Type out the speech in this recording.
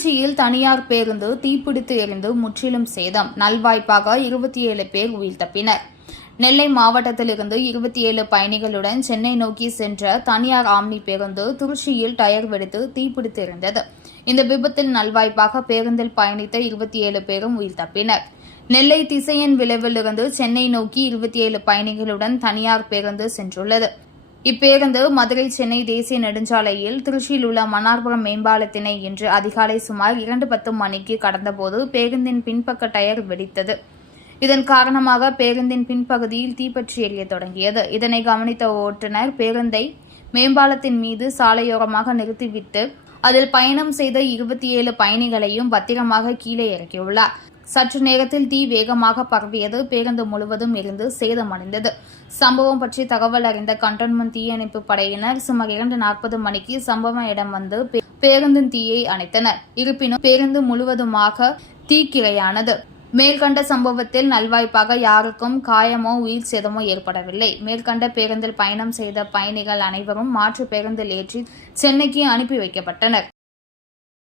திருச்சியில் தனியார் பேருந்து தீப்பிடித்து எரிந்து முற்றிலும் சேதம். நல்வாய்ப்பாக இருபத்தி ஏழு பேர் உயிர் தப்பினர். நெல்லை மாவட்டத்திலிருந்து இருபத்தி ஏழு பயணிகளுடன் சென்னை நோக்கி சென்ற தனியார் ஆம்னி பேருந்து திருச்சியில் டயர் வெடித்து தீப்பிடித்து எரிந்தது இந்த விபத்தில் நல்வாய்ப்பாக பேருந்தில் பயணித்த இருபத்தி ஏழு பேரும் உயிர் தப்பினர். நெல்லை திசையன் விளைவிலிருந்து சென்னை நோக்கி இருபத்தி ஏழு பயணிகளுடன் தனியார் பேருந்து சென்றுள்ளது. இப்பேருந்து மதுரை சென்னை தேசிய நெடுஞ்சாலையில் திருச்சியில் உள்ள மன்னார்புரம் மேம்பாலத்தினை இன்று அதிகாலை சுமார் இரண்டு பத்து மணிக்கு கடந்தபோது பேருந்தின் பின்பக்க டயர் வெடித்தது. இதன் காரணமாக பேருந்தின் பின்பகுதியில் தீப்பற்றி எரிய தொடங்கியது. இதனை கவனித்த ஓட்டுநர் பேருந்தை மேம்பாலத்தின் மீது சாலையோரமாக நிறுத்திவிட்டு அதில் பயணம் செய்த இருபத்தி ஏழு பயணிகளையும் பத்திரமாக கீழே இறக்கியுள்ளார். சற்று நேரத்தில் தீ வேகமாக பரவியது. பேருந்து முழுவதும் இருந்து சேதமடைந்தது. சம்பவம் பற்றி தகவல் அறிந்த கண்டோன்மெண்ட் தீயணைப்பு படையினர் சுமார் இரண்டு நாற்பது மணிக்கு சம்பவ இடம் வந்து பேருந்தின் தீயை அணைத்தனர். இருப்பினும் பேருந்து முழுவதுமாக தீக்கிரையானது மேற்கண்ட சம்பவத்தில் நல்வாய்ப்பாக யாருக்கும் காயமோ உயிர் சேதமோ ஏற்படவில்லை. மேற்கண்ட பேருந்தில் பயணம் செய்த பயணிகள் அனைவரும் மாற்று பேருந்தில் ஏற்றி சென்னைக்கு அனுப்பி வைக்கப்பட்டனர்.